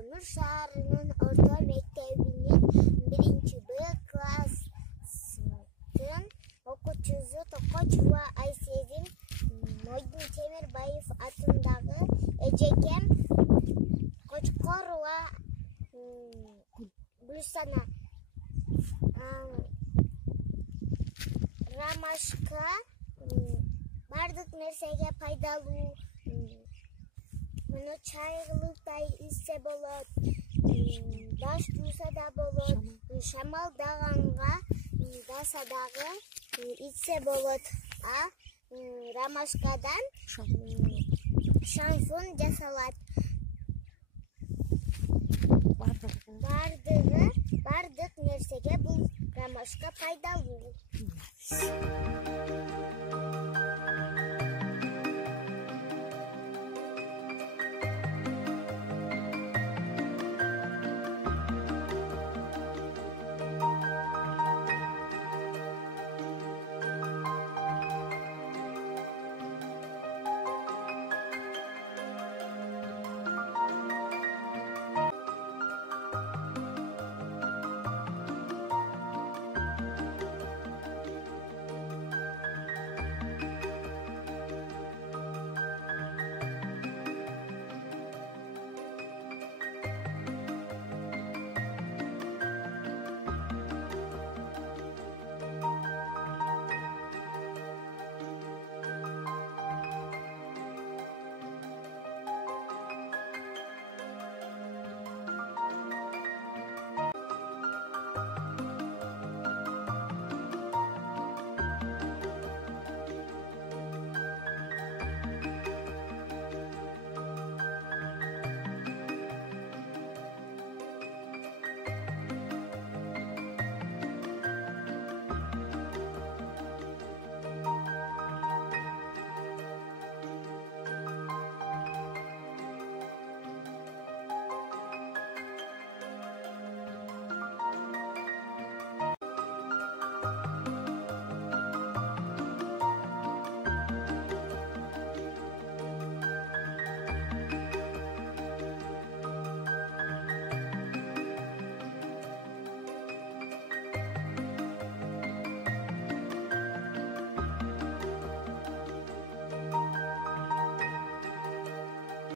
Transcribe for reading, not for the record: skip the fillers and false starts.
Көмір шаарынын орто мектебинин 1-Б класстын окуучусу Токочула Айсезин Мойдун Темирбаев атындагы эжекем Кочкорула Гүлсана ромашка бардык нерсеге пайдалуу, муну чайгылыктай ичсе болот, баш жууса да болот, шамалдаганга баса дагы ичсе болот. Ромашкадан шампунь жасалат. Бардык нерсеге бул ромашка пайдалуу.